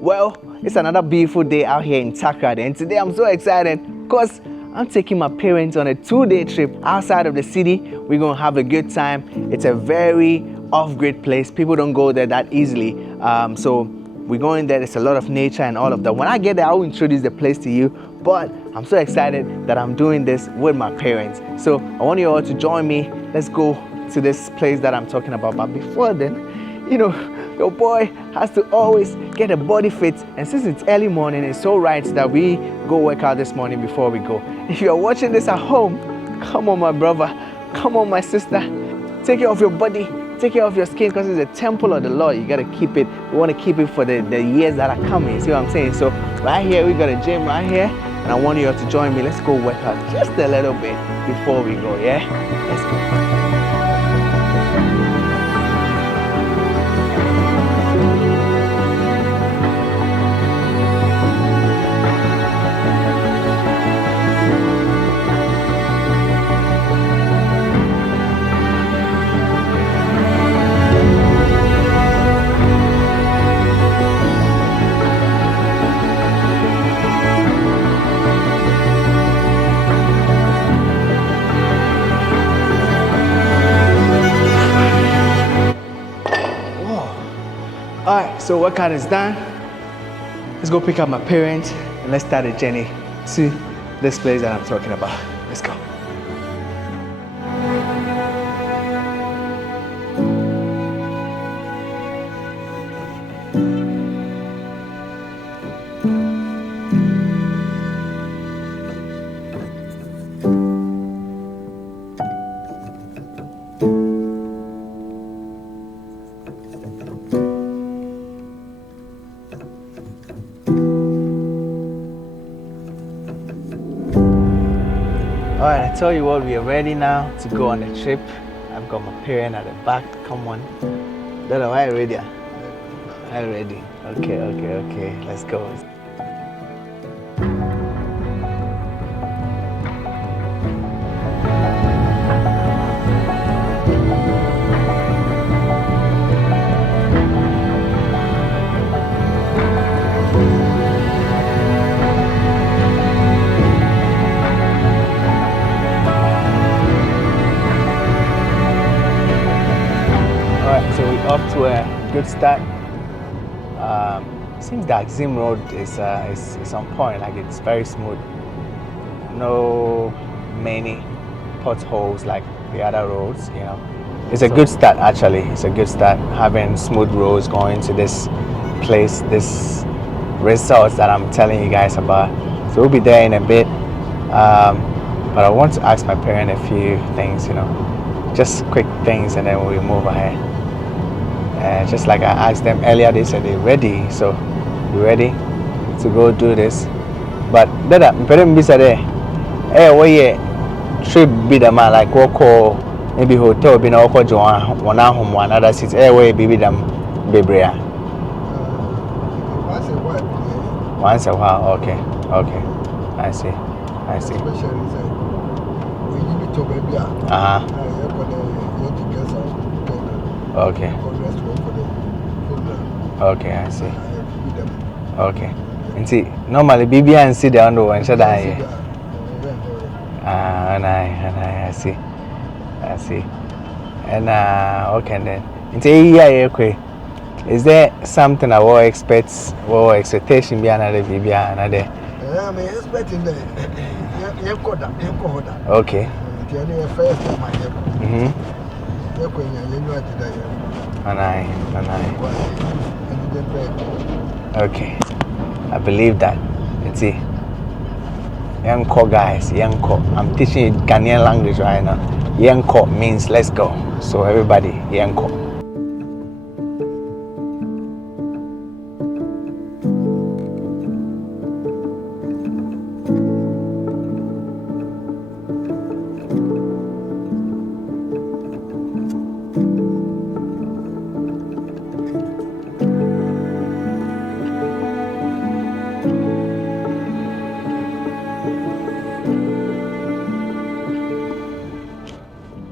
Well, it's another beautiful day out here in Takrady, and today I'm so excited because I'm taking my parents on a 2-day trip outside of the city. We're going to have a good time. It's a very off-grid place. People don't go there that easily. So we're going there. There's a lot of nature and all of that. When I get there, I will introduce the place to you. But I'm so excited that I'm doing this with my parents. So I want you all to join me. Let's go to this place that I'm talking about. But before then, you know, your boy has to always get a body fit, and since it's early morning, it's so right that we go work out this morning before we go. If you're watching this at home, come on my brother, come on my sister, take care of your body, take care of your skin, because it's a temple of the Lord. You gotta keep it. We want to keep it for the years that are coming. See what I'm saying? So right here we got a gym right here, and I want you all to join me. Let's go work out just a little bit before we go. Yeah, let's go. Alright, so workout is done. Let's go pick up my parents and let's start the journey to this place that I'm talking about. Let's go. Alright, I tell you what, we are ready now to go on the trip. I've got my parent at the back. Come on. Dada, why are you ready? Are you ready? Okay. Let's go. Off to a good start. Seems that Zim Road is on point. Like, it's very smooth. No many potholes like the other roads. You know, it's a good start. Actually, it's a good start having smooth roads going to this place, this resort that I'm telling you guys about. So we'll be there in a bit. But I want to ask my parent a few things. You know, just quick things, and then we'll move ahead. Just like I asked them earlier, they said they're ready. So we're ready to go do this. But Dada, be said, hey, what trip be the man like walk maybe hotel be na walk one home one other city. Hey, where be them baby? Once a while. Okay. I see. Okay, I see. Okay. And see, normally BB and see the under one should I? I see. And okay then. And see, yeah, is there something I will expect or expectation be another BB another? I'm expecting that. Okay. Okay, I believe that. Let's see. Yanko guys, Yanko. I'm teaching you Ghanaian language right now. Yanko means let's go. So everybody, Yanko.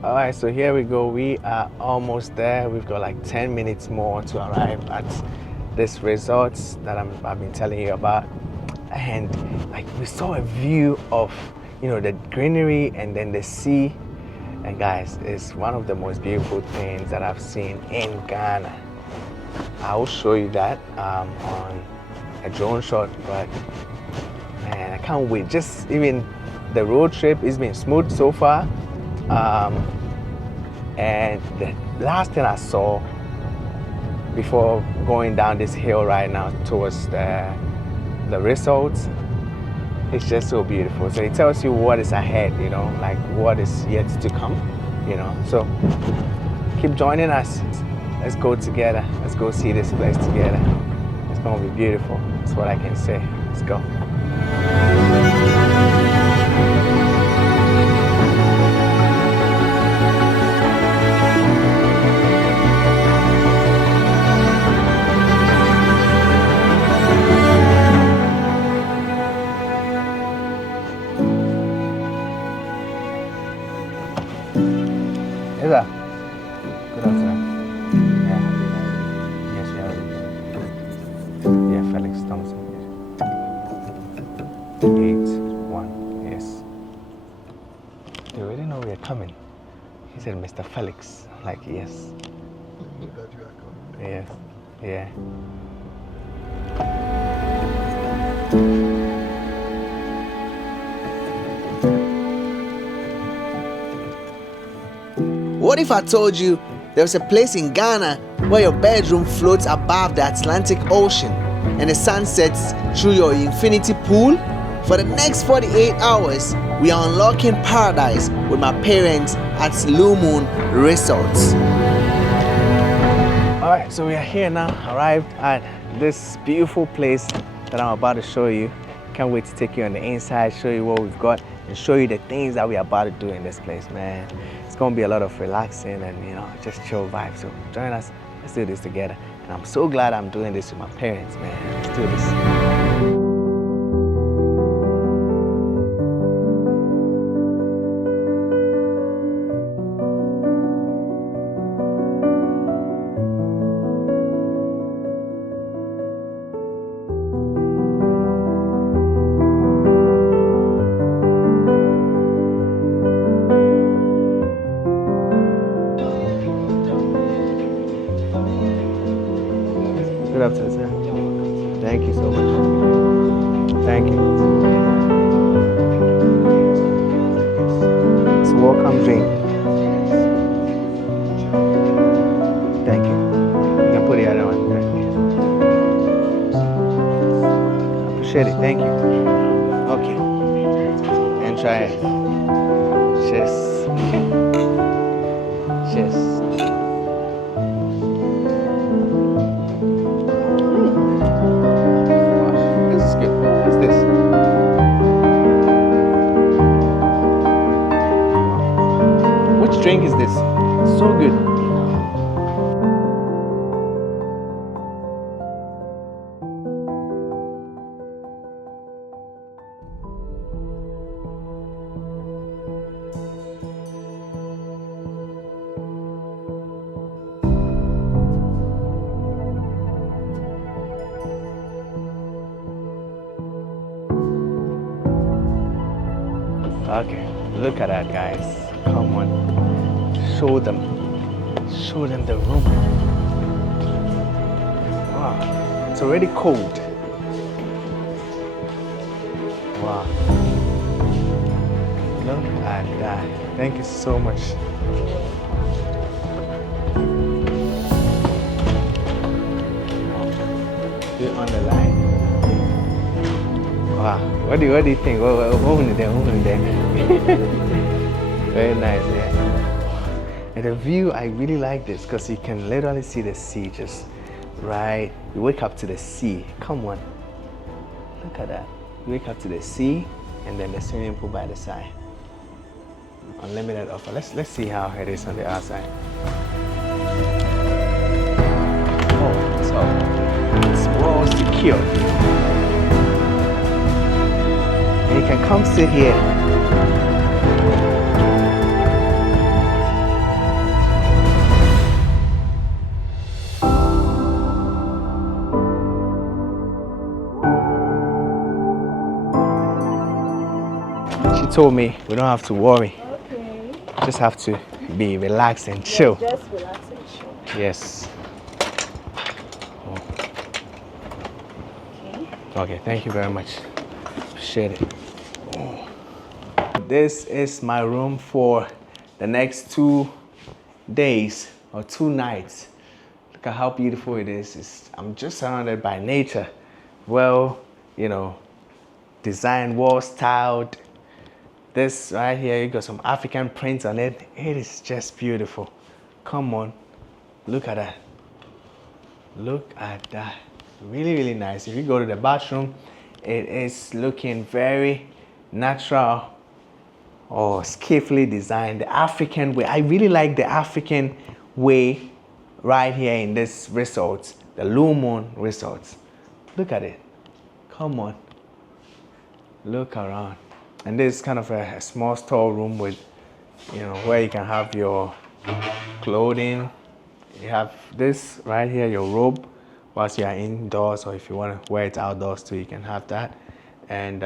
Alright, so here we go. We are almost there. We've got like 10 minutes more to arrive at this resorts that I've been telling you about, and like we saw a view of, you know, the greenery and then the sea. And guys, it's one of the most beautiful things that I've seen in Ghana. I will show you that on a drone shot, but man, I can't wait. Just even the road trip has been smooth so far. And the last thing I saw before going down this hill right now towards the resorts, it's just so beautiful. So it tells you what is ahead, you know, like what is yet to come, you know. So keep joining us. Let's go together. Let's go see this place together. It's gonna be beautiful. That's what I can say. Let's go. Good afternoon. Yeah. Yes, yeah. Yeah, Felix Thompson. 8-1. Yes. You already know we're coming. He said, Mr. Felix. Like, yes. That you are coming. Yes. Yeah. What if I told you there's a place in Ghana where your bedroom floats above the Atlantic Ocean and the sun sets through your infinity pool? For the next 48 hours, we are unlocking paradise with my parents at Blue Moon Resorts. Alright, so we are here now, arrived at this beautiful place that I'm about to show you. Can't wait to take you on the inside, show you what we've got, and show you the things that we're about to do in this place, man. It's gonna be a lot of relaxing and, you know, just chill vibe. So join us, let's do this together. And I'm so glad I'm doing this with my parents, man. Let's do this. Good afternoon, sir. Thank you so much. Thank you. It's a welcome drink. Thank you. You can put the other one there. I appreciate it. Thank you. Okay. And try it. Cheers. Cheers. Drink is this? So good. Okay, look at that, guys. Come on. Show them the room. Wow, it's already cold. Wow, look at that. Thank you so much. You're on the line. Wow, what do you think? What there? Very nice, yeah. And the view, I really like this because you can literally see the sea just right. You wake up to the sea. Come on. Look at that. You wake up to the sea and then the swimming pool by the side. Unlimited offer. Let's see how it is on the outside. Oh, so it's well secure. And you can come sit here. She told me we don't have to worry. Okay. Just have to be relaxed and chill. Just relax and chill. Yes. Okay. Okay, thank you very much. Appreciate it. This is my room for the next 2 days or 2 nights. Look at how beautiful it is. I'm just surrounded by nature. Well, you know, designed, wall styled. This right here, you got some African prints on it. It is just beautiful. Come on, look at that. Look at that. Really, really nice. If you go to the bathroom, it is looking very natural or skillfully designed. The African way. I really like the African way right here in this resort, the Blue Moon Resort. Look at it. Come on. Look around. And this is kind of a small storeroom with, you know, where you can have your clothing. You have this right here, your robe, whilst you are indoors, or if you want to wear it outdoors too, you can have that. And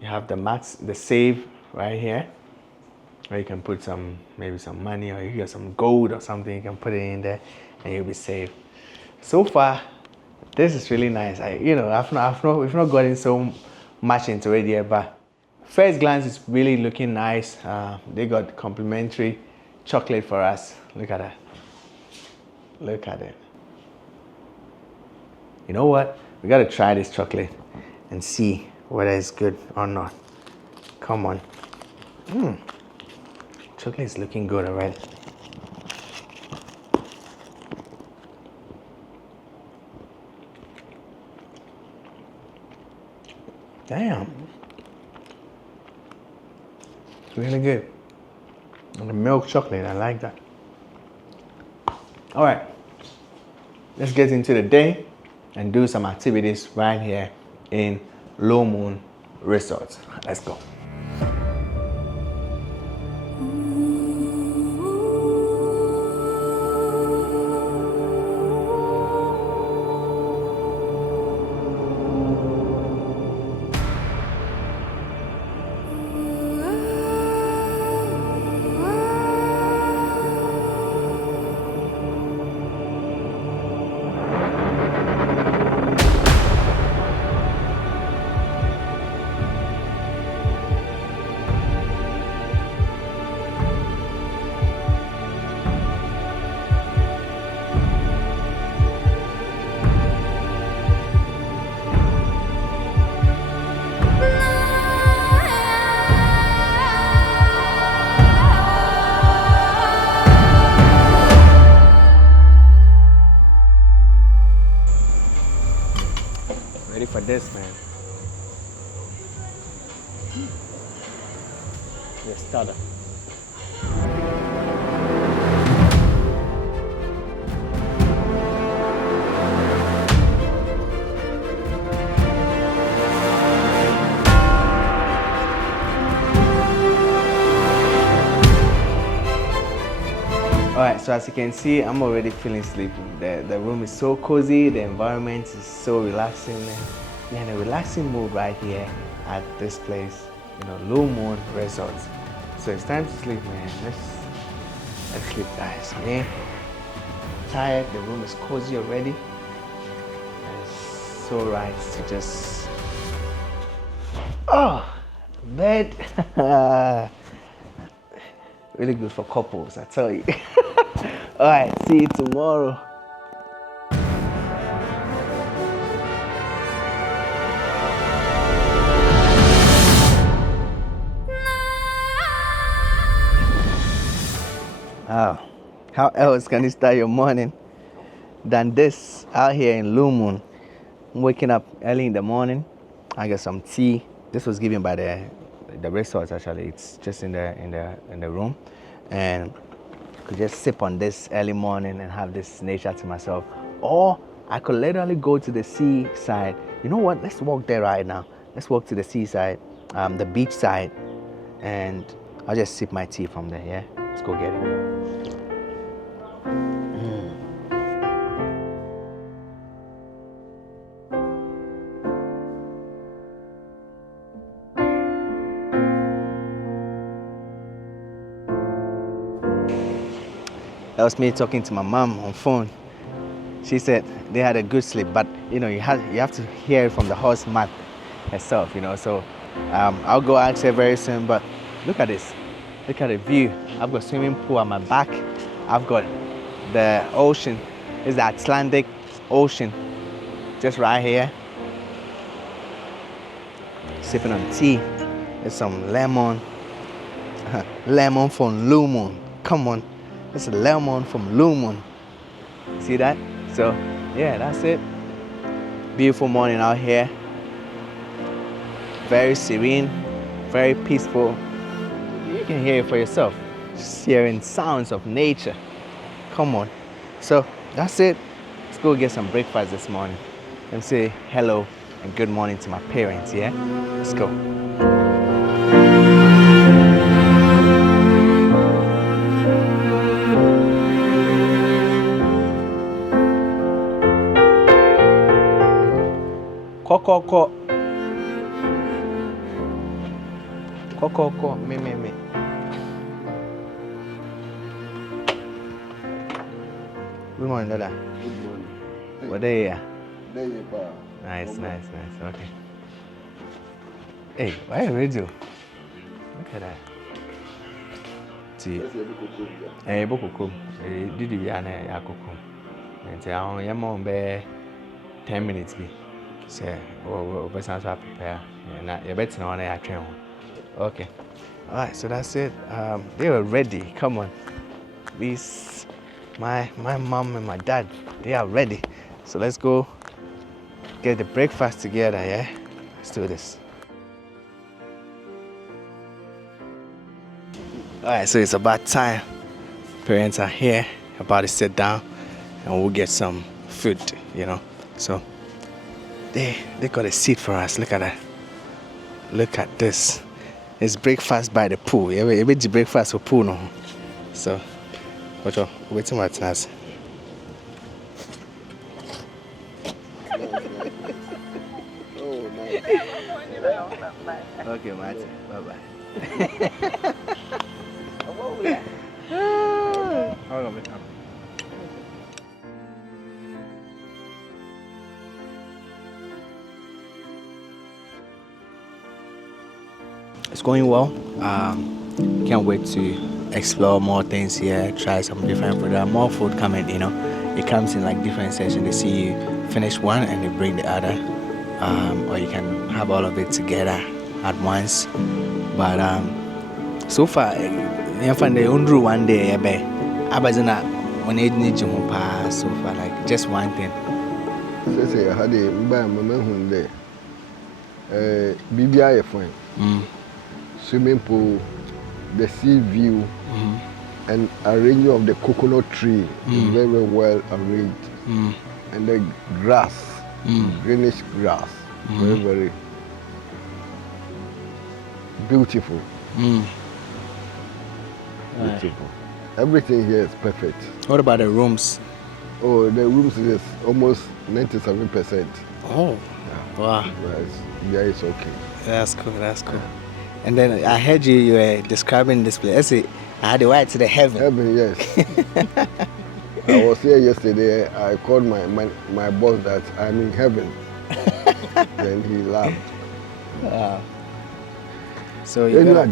you have the safe right here, where you can put maybe some money, or you got some gold or something, you can put it in there and you'll be safe. So far, this is really nice. We've not gotten so much into it yet, but first glance, it's really looking nice. They got complimentary chocolate for us. Look at that. Look at it. You know what? We gotta try this chocolate and see whether it's good or not. Come on. Chocolate is looking good already. Damn. It's really good. And the milk chocolate, I like that. All right, let's get into the day and do some activities right here in Blue Moon Resort. Let's go. Ready for this, man. Yes, starter. All right, so as you can see, I'm already feeling sleepy. The room is so cozy, the environment is so relaxing, and we're in a relaxing mood right here at this place, Blue Moon Resort. So it's time to sleep, man. Let's sleep, guys, man. I'm tired, the room is cozy already. And it's so right to just, bed. Really good for couples, I tell you. All right, see you tomorrow. Oh, how else can you start your morning than this out here in Blue Moon? I'm waking up early in the morning. I got some tea. This was given by the resort, actually. It's just in the room, and I could just sip on this early morning and have this nature to myself. Or I could literally go to the seaside. You know what? Let's walk there right now. Let's walk to the seaside, the beach side, and I'll just sip my tea from there. Yeah, let's go get it. That was me talking to my mom on phone. She said they had a good sleep, but you have to hear it from the horse mouth herself, So I'll go ask her very soon. But look at this. Look at the view. I've got swimming pool at my back. I've got the ocean. It's the Atlantic Ocean, just right here. Sipping on tea. There's some lemon. Lemon from Lumon. Come on. It's a lemon from Lumon. See that? So, yeah, that's it. Beautiful morning out here. Very serene, very peaceful. You can hear it for yourself. Just hearing sounds of nature. Come on. So, that's it. Let's go get some breakfast this morning and say hello and good morning to my parents, yeah? Let's go. Kokoko. Kokoko, me. Good morning, Dada. Good morning. What day are you? There you are. Nice. Okay. Hey, why a radio? Look at that. See. Let's have a cocoa. Hey, Bokukum. Did you have a cocoa? And say, I'm on 10 minutes. Say, but sounds like prepare. You're better on a train. Okay. Alright, so that's it. They were ready. Come on. These, my mom and my dad, they are ready. So let's go get the breakfast together, yeah? Let's do this. Alright, so it's about time. Parents are here, about to sit down, and we'll get some food, So they got a seat for us. Look at that. Look at this. It's breakfast by the pool. You bet you breakfast for pool no. So, wait till my class. Oh, nice. Okay, Martin. Bye-bye. Hold on, It's going well. Can't wait to explore more things here, try some different food. There are more food coming, It comes in like different sessions. They see you finish one and they bring the other. Or you can have all of it together at once. But so far, I find the only one day, Abazana, when it needs you pass so far, like just one thing. Say, I had a man there. BBI fine. Swimming pool, the sea view, and arranging of the coconut tree is very, very well arranged. And the grass, greenish grass, very, very beautiful. Beautiful. Everything here is perfect. What about the rooms? Oh, the rooms is almost 97%. Oh, wow. Yeah, it's okay. That's cool. And then I heard you were describing this place. I say, I had the way to the heaven. Heaven, yes. I was here yesterday. I called my boss that I'm in heaven. Then he laughed. Wow. So you got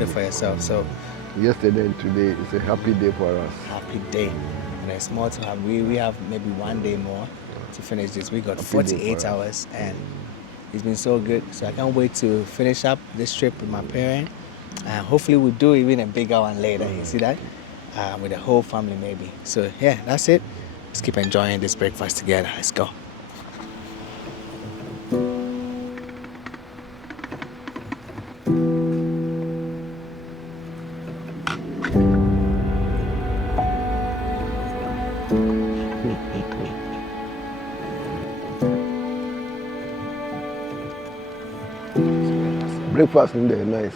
it for yourself. So yesterday and today is a happy day for us. Happy day. And it's more to have. We have maybe one day more to finish this. We got 48 hours and it's been so good. So I can't wait to finish up this trip with my parents. Hopefully we'll do even a bigger one later. You see that? With the whole family maybe. So yeah, that's it. Let's keep enjoying this breakfast together. Let's go. Breakfast in there, nice.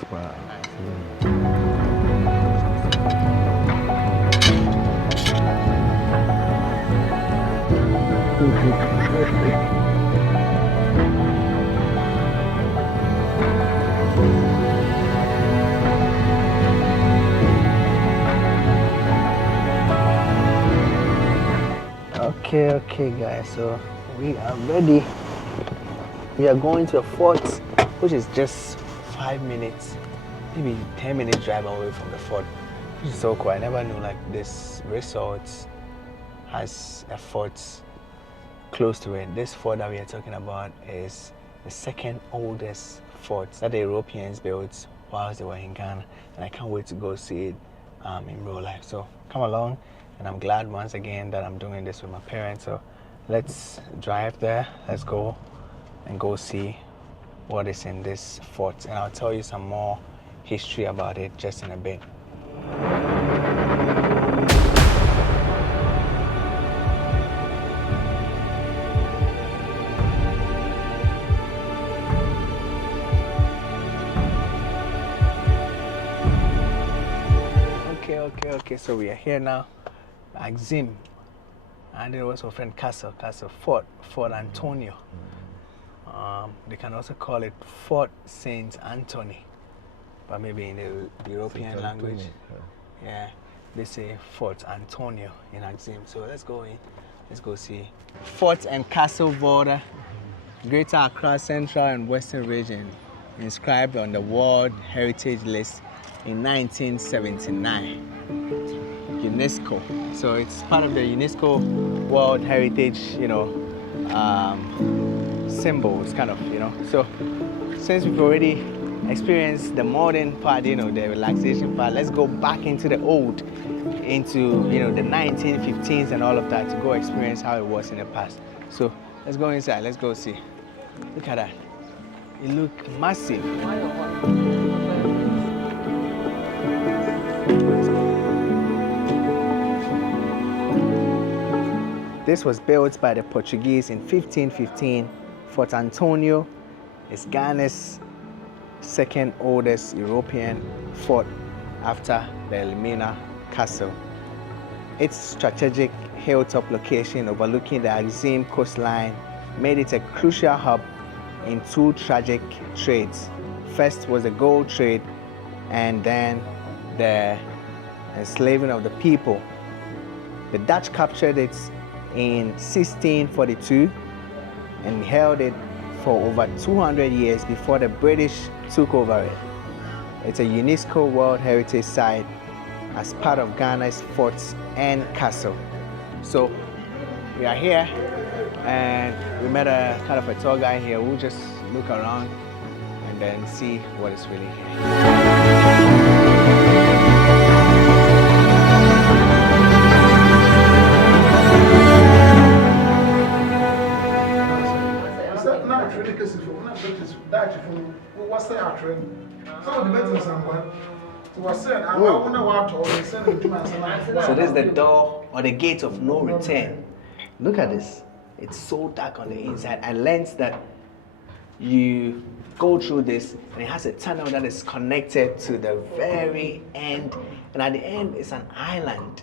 Okay, guys. So we are ready. We are going to a fort, which is just 5 minutes, maybe 10 minutes drive away from the fort, which is so cool. I never knew like this resort has a fort close to it. This fort that we are talking about is the second oldest fort that the Europeans built whilst they were in Ghana, and I can't wait to go see it in real life. So come along, and I'm glad once again that I'm doing this with my parents. So let's drive there. Let's go and go see what is in this fort, and I'll tell you some more history about it just in a bit. Okay, so we are here now, Axim, and there was a friend Castle, Fort Antonio. They can also call it Fort Saint Anthony, but maybe in the European language, yeah, they say Fort Antonio in Axim. So let's go in, let's go see Fort and Castle border, Greater Accra Central and Western Region, inscribed on the World Heritage List in 1979. UNESCO. So it's part of the UNESCO World Heritage, symbols, kind of, So since we've already experienced the modern part, the relaxation part, let's go back into the old, into, the 1915s and all of that, to go experience how it was in the past. So let's go inside, let's go see. Look at that. It looks massive. This was built by the Portuguese in 1515. Fort Antonio is Ghana's second oldest European fort after the Elmina Castle. Its strategic hilltop location overlooking the Axim coastline made it a crucial hub in two tragic trades. First was the gold trade, and then the enslaving of the people. The Dutch captured it in 1642 and held it for over 200 years before the British took over it. It's a UNESCO World Heritage Site as part of Ghana's forts and castle. So we are here, and we met a kind of a tour guide here. We'll just look around and then see what is really here. So this is the door or the gate of no return. Look at this. It's so dark on the inside. I learned that you go through this and it has a tunnel that is connected to the very end. And at the end, it's an island,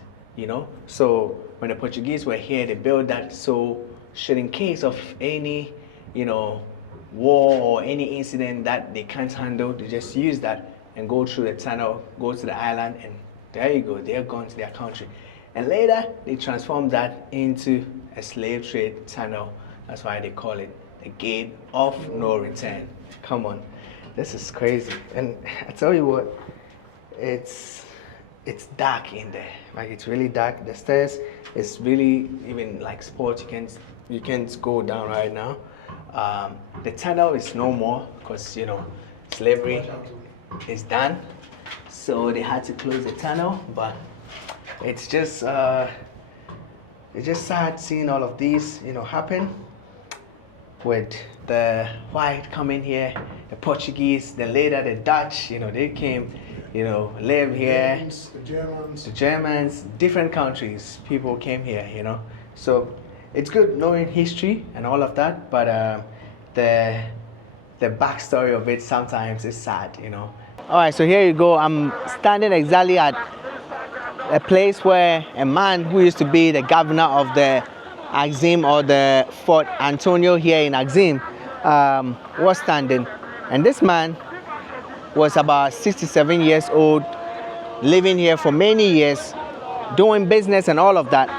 So when the Portuguese were here, they built that so should in case of any, war or any incident that they can't handle, they just use that and go through the tunnel, go to the island, and there you go, they're gone to their country. And later, they transformed that into a slave trade tunnel. That's why they call it the gate of no return. Come on, this is crazy. And I tell you what, it's dark in there. Like, it's really dark. The stairs is really even like sport. You can't go down right now. The tunnel is no more because slavery is done, so they had to close the tunnel. But it's just sad seeing all of these happen, with the white coming here, the Portuguese, then later the Dutch. They came, live here. The Germans, different countries, people came here. So it's good knowing history and all of that, but the backstory of it sometimes is sad, All right, so here you go. I'm standing exactly at a place where a man who used to be the governor of the Axim, or the Fort Antonio here in Axim, was standing. And this man was about 67 years old, living here for many years, doing business and all of that.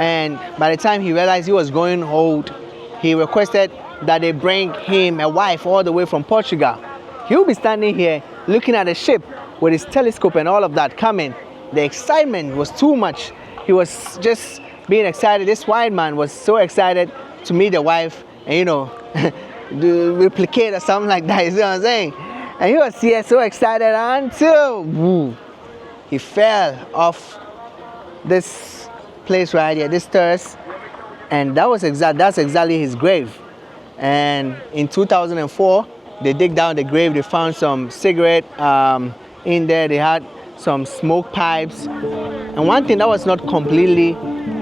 And by the time he realized he was growing old, he requested that they bring him a wife all the way from Portugal. He'll be standing here looking at the ship with his telescope and all of that coming. The excitement was too much. He was just being excited. This white man was so excited to meet the wife and, you know, replicate or something like that, you see what I'm saying? And he was here so excited until he fell off this place right here, this terrace, and that's exactly his grave. And in 2004, they dig down the grave, they found some cigarette in there, they had some smoke pipes, and one thing that was not completely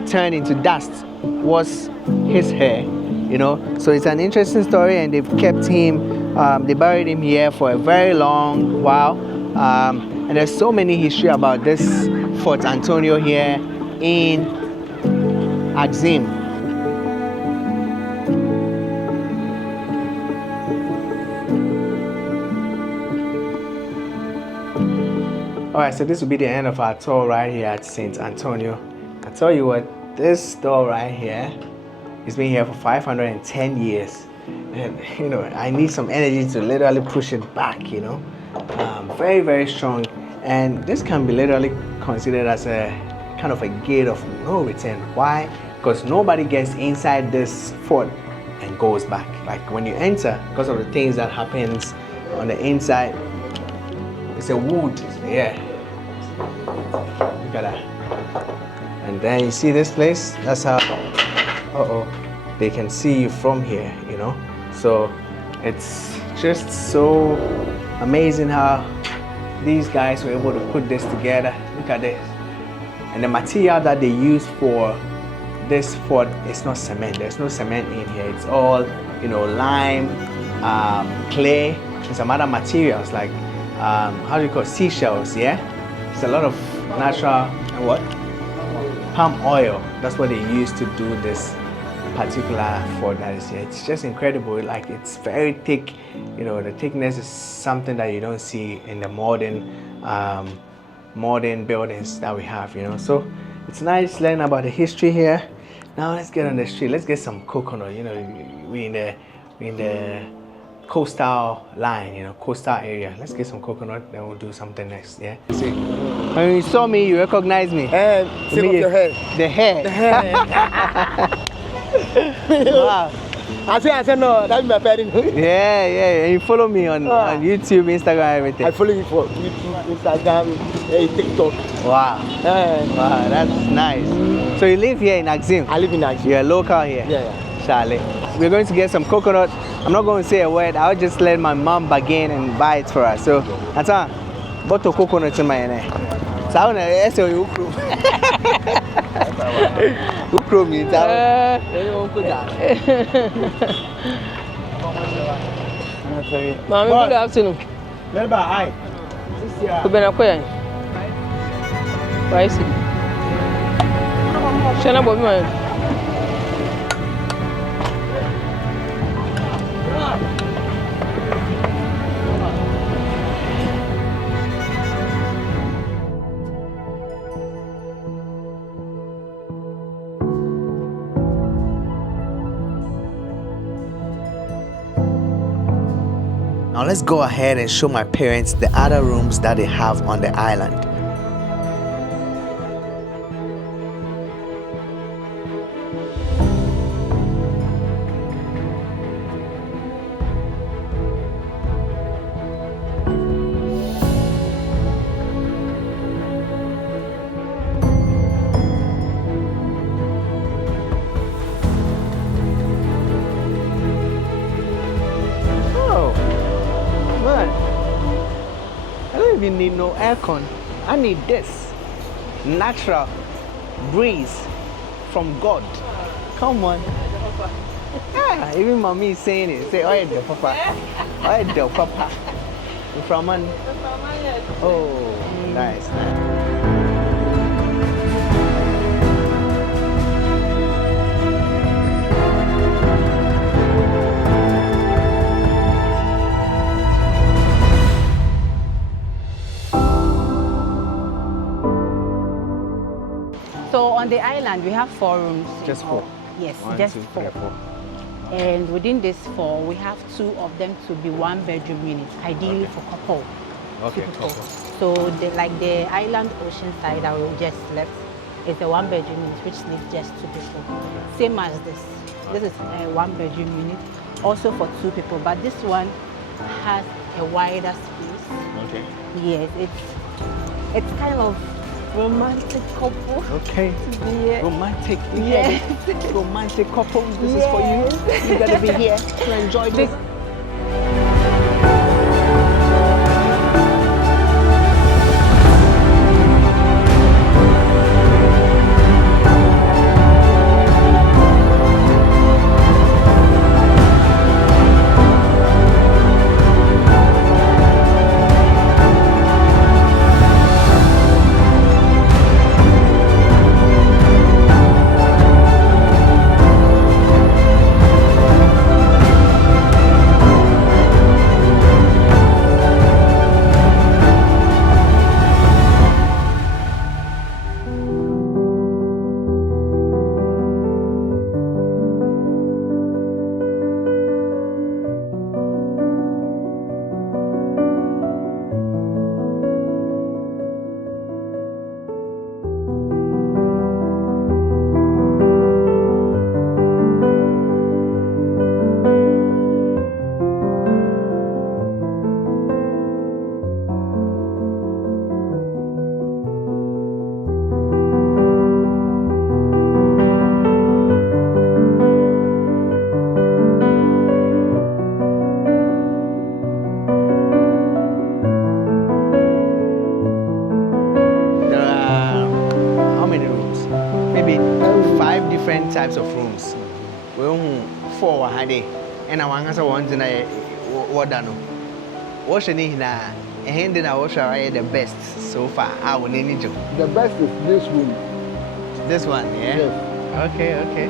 turned into dust was his hair, you know. So it's an interesting story, and they've kept him, they buried him here for a very long while, and there's so many history about this Fort Antonio here in Axim. Alright, so this will be the end of our tour right here at St. Antonio. I tell you what, this store right here has been here for 510 years. And you know, I need some energy to literally push it back, you know. Very, very strong. And this can be literally considered as a kind of a gate of no return. Why? Because nobody gets inside this fort and goes back. Like when you enter, because of the things that happens on the inside, it's a wood, yeah. Look at that. And then you see this place, that's how, they can see you from here, you know. So it's just so amazing how these guys were able to put this together. Look at this. And the material that they use for this fort is not cement. There's no cement in here. It's all, you know, lime, clay, and some other materials like how do you call it? Seashells, yeah? It's a lot of natural and what? Palm oil. That's what they use to do this particular fort that is here. It's just incredible. Like, it's very thick. You know, the thickness is something that you don't see in the modern buildings that we have, you know. So it's nice learning about the history here. Now let's get on the street. Let's get some coconut. You know, we in the coastal line, you know, coastal area. Let's get some coconut, then we'll do something next, yeah? See, when you saw me, you recognized me. Take off your hair. The hair. The hair. Wow. I said, no, that's my parent. Yeah, and you follow me on YouTube, Instagram, everything. I follow you for YouTube, Instagram, TikTok. Wow. Wow, that's nice. So you live here in Axim? I live in Axim. You're local here? Yeah. Charlie. We're going to get some coconut. I'm not going to say a word. I'll just let my mom bargain and buy it for us. So, that's all. Bottle coconut in my name. So, I want to say you crew. Who crew me? Mami, good afternoon. Hi. You've been acquired. Why is it? Shana Bobby, man. Now let's go ahead and show my parents the other rooms that they have on the island. Need no aircon. I need this natural breeze from God. Come on. Yeah, even mommy is saying it. Say, oh, the papa. Oh, the papa. From man. Oh, nice. So on the island, And we have 4 rooms. Just in 4? all. Yes, 1, just 2, 4. 3, 4. And within this 4, we have 2 of them to be 1-bedroom units, ideally for couple. Okay, 2 people. couple. So the island ocean side that we just left is a 1-bedroom unit which needs just 2 people. Same as this. This is a 1-bedroom unit, also for 2 people, but this one has a wider space. Okay. Yes, it's kind of romantic couple. Okay. To be here. Romantic. Yes. Romantic couples. This is for you. You gotta be here to enjoy this. Types of rooms. We own 4 a day, and I want to one tonight. What done? What's any now? And then I was the best so far. I will need you. The best is this room. This one, yeah. Yes. Okay, okay.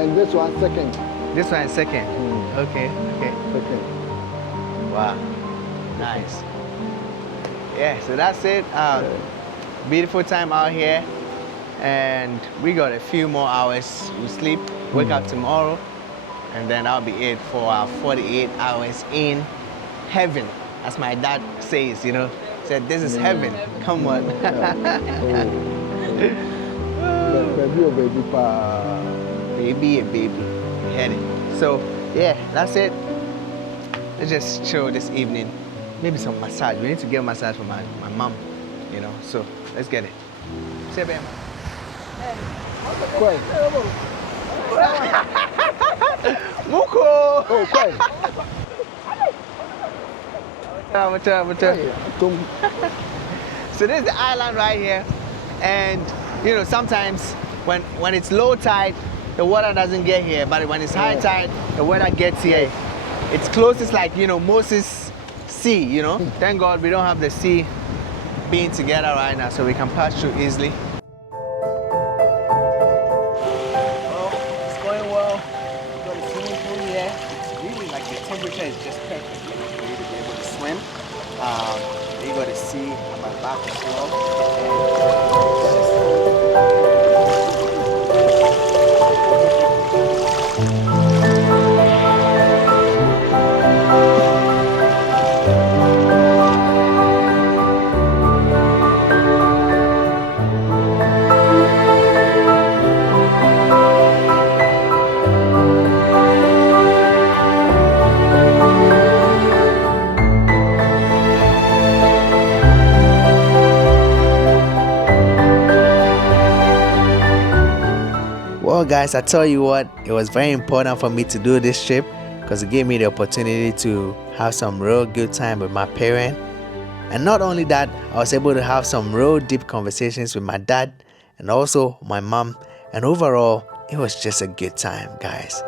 And this one second. This one second. Okay, okay. Second. Wow, nice. Yeah, so that's it. Beautiful time out here. And we got a few more hours. We sleep, wake up tomorrow, and then that'll be it for our 48 hours in heaven, as my dad says, you know. Said this is heaven. Come on. Baby, oh baby, pa. Baby, a baby. We had it. So yeah, that's it. Let's just chill this evening. Maybe some massage. We need to get a massage for my mom, you know. So let's get it. Say, baby. Quay. Muko! Oh, quay. What's up? So this is the island right here, and you know sometimes when it's low tide, the water doesn't get here, but when it's high tide, the water gets here. It's close. It's like, you know, Moses Sea. You know, thank God we don't have the sea being together right now, so we can pass through easily. Temperature is just perfect for you to be able to swim. You got to see on my back as well. Well guys, I tell you what, it was very important for me to do this trip because it gave me the opportunity to have some real good time with my parent. And not only that, I was able to have some real deep conversations with my dad and also my mom. And overall, it was just a good time, guys.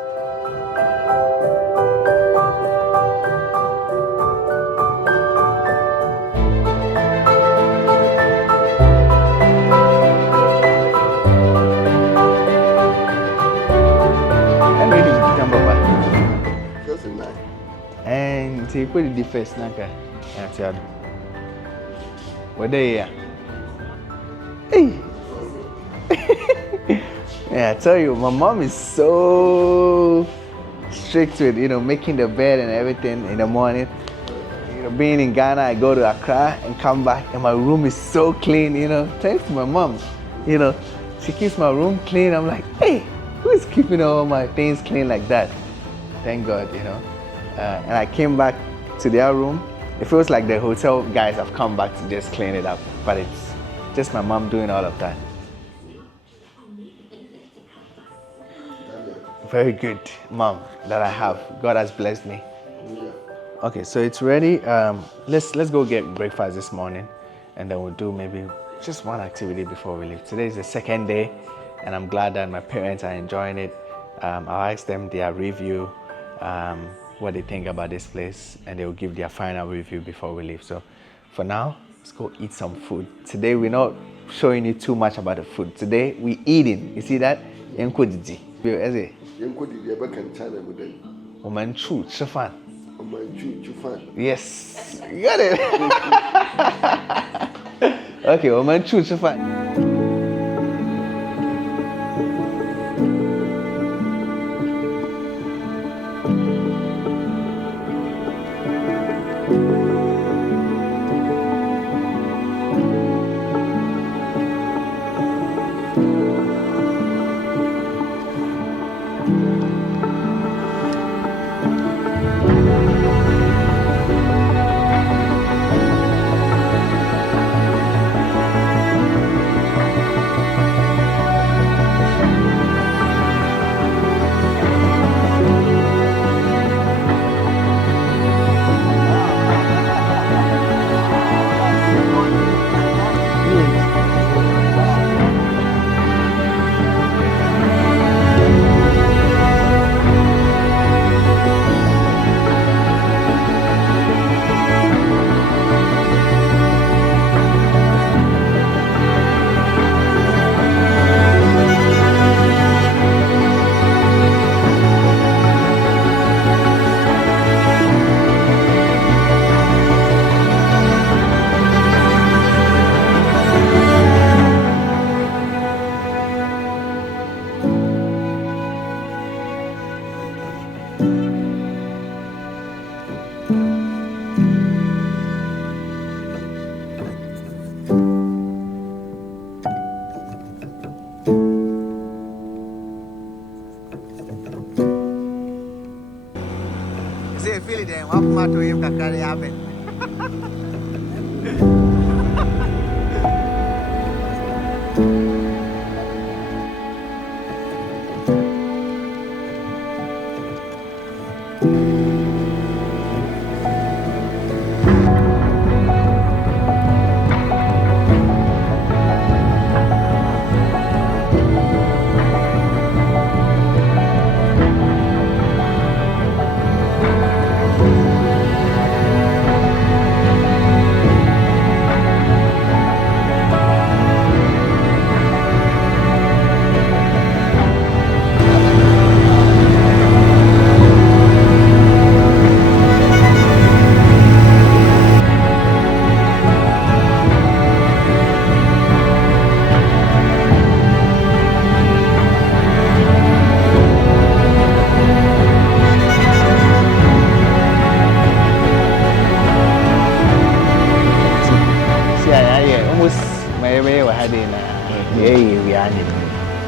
And you put the first naka. What day? Hey. Yeah, I tell you, my mom is so strict with, making the bed and everything in the morning. Being in Ghana, I go to Accra and come back, and my room is so clean, Thanks to my mom, She keeps my room clean. I'm like, hey, who is keeping all my things clean like that? Thank God, And I came back to their room. It feels like the hotel guys have come back to just clean it up, but it's just my mom doing all of that. Very good mom that I have. God has blessed me. Okay, so it's ready. Let's go get breakfast this morning, and then we'll do maybe just one activity before we leave. Today is the second day, and I'm glad that my parents are enjoying it. I'll ask them their review, what they think about this place, and they will give their final review before we leave. So for now, let's go eat some food. Today we're not showing you too much about the food. Today we're eating. You see that? Yes, you got it. Okay, 我们去吃饭。Say, feel it then. One come out to him that carry happen.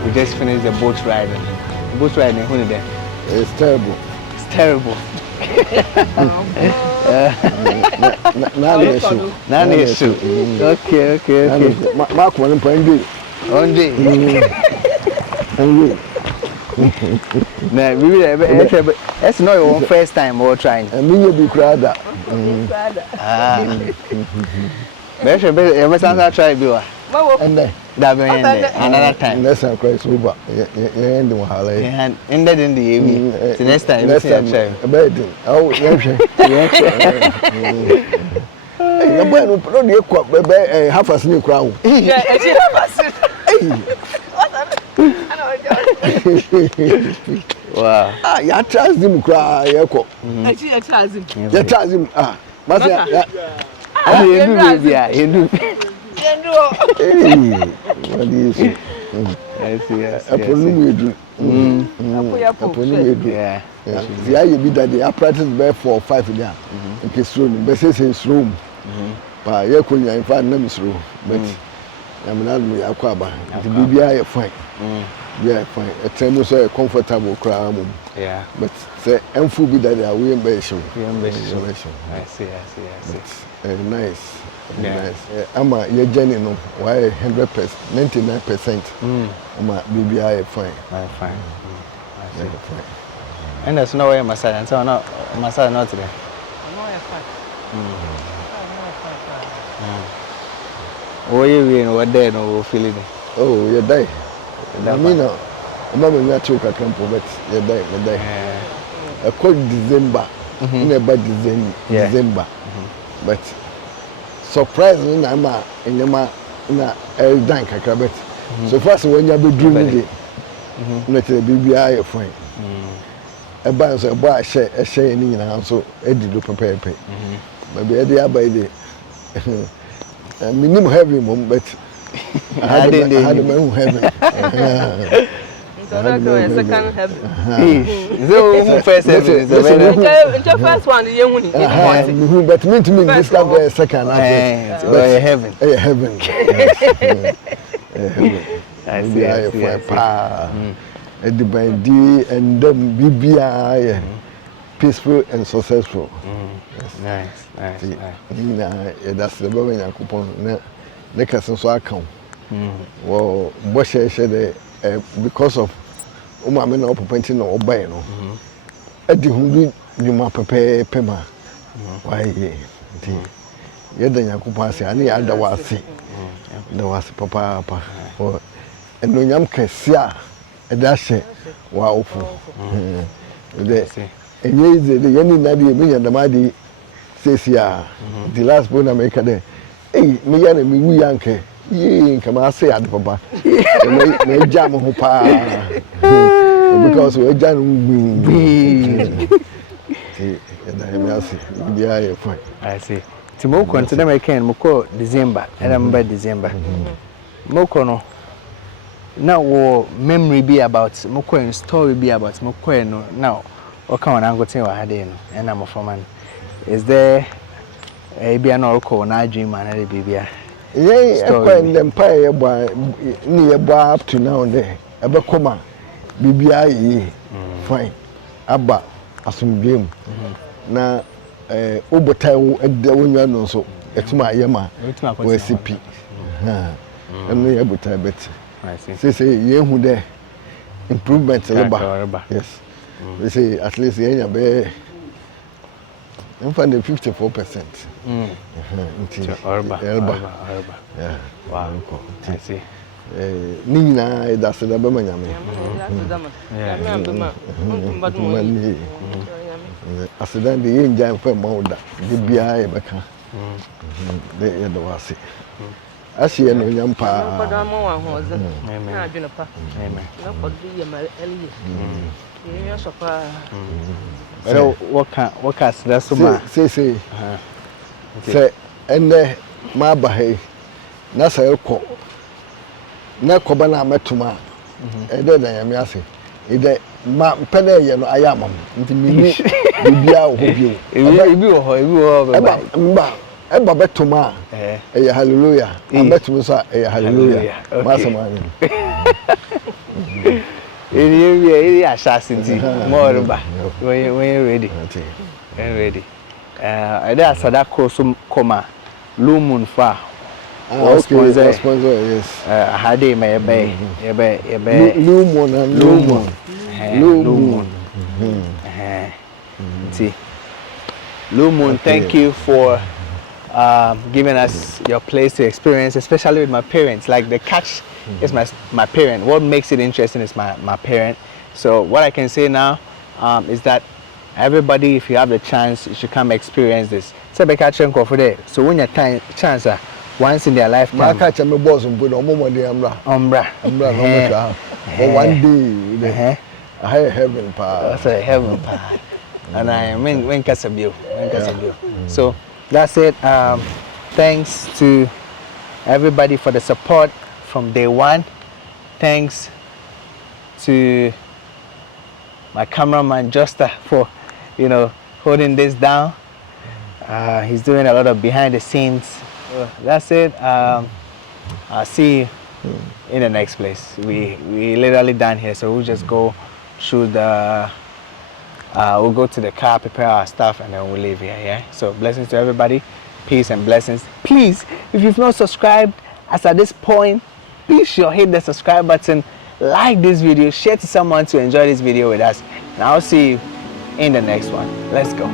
We just finished the boat ride. The boat ride in Holiday. It's terrible. It's terrible. Not an issue. Not an issue. Okay. Mark one point B. Nah, that's not your first time we're trying. And me, you be crowded. Try to and then another time. That's a crazy Uber. And the Wahale. Ended in the evening. The next time, next time, a bed. Oh, yeah. You're going to put your half a sneak crown. Wow. Ah, you trust him, cry. You trust him. Ah, you do. You do. What do you say? I see, I see. Eponumedu. Eponumedu. Yeah. The I be that I practice there for 5 years. Okay, so the best is room. But you could find them is room. But I'm not me aquaba. The BBI fine. Yeah, fine. A time was a comfortable crowd. Yeah. But say and be that we ambition. I see. Nice. Yeah. Nice. I'm a your journey no. Why 100%, 99%. I'm a BBI fine. I'm fine. I see. And there's no way massage, and so no massage not today. Oh, you what day no feeling it? Oh, you're there. I mean, I'm not sure I can but you're there. I call December. Never December. But surprisingly, I'm in a dank a so first when you're doing it, not a BBI fine. A bounce a bar share a share in so Eddie do prepare. Maybe Eddie by the minimum heavy mom, but I had a man heavy. Second heaven. So first heaven The first one, the young one. But mean to me, this can be a second. Heaven. Heaven. I see. The band and then BBI peaceful and successful. Nice. That's the way I coupon. Next, so I come. Well, Bosch said because of Umamina or painting or buying. At the hungry, you might prepare Pema. Why, yet then I could pass any other was see. There was Papa. And when I'm Cassia. And that's it. Wow. And the young lady, me and the Madi says, yeah, the last one I make there. Hey, me and me, we yanke. Ye, come on, say, Papa. Me jam hopa. Because we're jam. I see. Timoko and today I can Moko December, and I'm by December. Moko no. Now, memory be about Moko story be about Moko no. Now, what kind of angle thing I had in, and I'm a foreman. Is there a be an oracle, na dream, and a baby? Yeah, I'm the empire near up to now and there. Abakoma, BBI, fine. Abba, assume game. Na Obotai at the one so. It's my yama, where CP. I'm not able to bet. Say, you who there improvements. Yes. They say at least you I'm finding 54%. Elba. Yeah. Wow. I see. Nina, that's the Bamanyami. I said, then the engine for Mauda, the BI Baka. They had the Wasi. I see a young pa. So what can that's so say and my bahay Nasa ko na kobana metuma e de na yame ase e de ma pele ye no ayamam nti mi bibia wo bio ebi wo mba eba betuma e hallelujah abetum so e hallelujah masama ni eri ashasinti more ba when ready ready I there sadako so koma lumun fa sponsor yes hade my ebe lumon see Lumon, thank you for giving us your place to experience, especially with my parents. Like the catch is my parent. What makes it interesting is my parent. So what I can say now is that everybody, if you have the chance, you should come experience this. So when you time chance once in their lifetime. My catch me boss put on umbra. For one day I have heaven pa. That's a heaven pa. And I mean when Cashapp. So that's it. Thanks to everybody for the support from day one. Thanks to my cameraman Justa for, holding this down. He's doing a lot of behind the scenes. So that's it. I'll see you in the next place. We literally done here, so we'll just go through the. We'll go to the car, prepare our stuff, and then we'll leave here. Yeah. So blessings to everybody. Peace and blessings. Please, if you've not subscribed, as at this point, be sure hit the subscribe button, like this video, share to someone to enjoy this video with us, and I'll see you in the next one. Let's go.